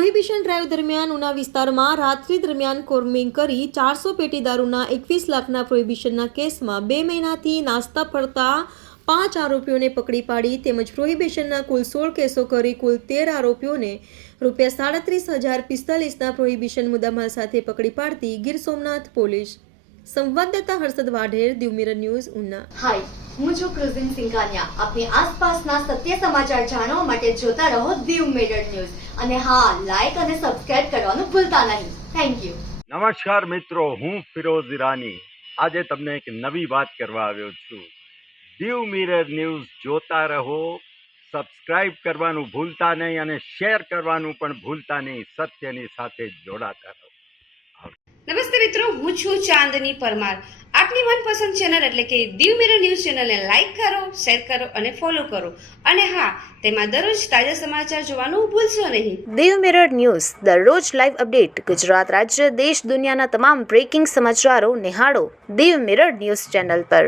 Prohibition drive દરમિયાન ઉના વિસ્તારમાં રાત્રિ દરમિયાન કોર્મિંગ કરી 400 પેટી દારૂના 21 લાખના પ્રોહિબિશનના કેસમાં 2 મહિનાથી નાસ્તા ફરતા 5 આરોપીઓને પકડી પાડી તેમજ પ્રોહિબિશનના કુલ 16 કેસો કરી કુલ 13 આરોપીઓને ₹37,045ના પ્રોહિબિશન મુદ્દામાલ સાથે પકડી પાડતી ગીર સોમનાથ પોલીસ। संवाददाता हर्षद वाढेर, दीव मिरर न्यूज उना। हाय, હું છું ક્રુઝિન સિંઘાનિયા। આપની આસપાસના સત્ય સમાચાર જાણવા માટે જોતા રહો દીવ મિરર ન્યૂઝ અને હા, લાઈક અને સબસ્ક્રાઇબ કરવાનું ભૂલતા નહીં। Thank you. નમસ્કાર મિત્રો, હું ફિરોઝ ઈરાની આજે તમને એક નવી વાત કરવા આવ્યો છું। દીવ મિરર ન્યૂઝ જોતા રહો, સબસ્ક્રાઇબ કરવાનું ભૂલતા નહીં અને શેર કરવાનું પણ ભૂલતા નહીં। સત્યની સાથે જોડાતા રહો। નમસ્તે મિત્રો, હું છું ચાંદની પરમાર। આપની મનપસંદ ચેનલ એટલે કે દીવ મિરર ન્યૂઝ ચેનલને લાઈક કરો, શેર કરો અને ફોલો કરો અને હા, તેમાં દરરોજ તાજા સમાચાર જોવાનું ભૂલશો નહીં। દીવ મિરર ન્યૂઝ દરરોજ લાઈવ અપડેટ ગુજરાત રાજ્ય, દેશ, દુનિયાના તમામ બ્રેકિંગ સમાચારો નિહાળો દીવ મિરર ન્યૂઝ ચેનલ પર।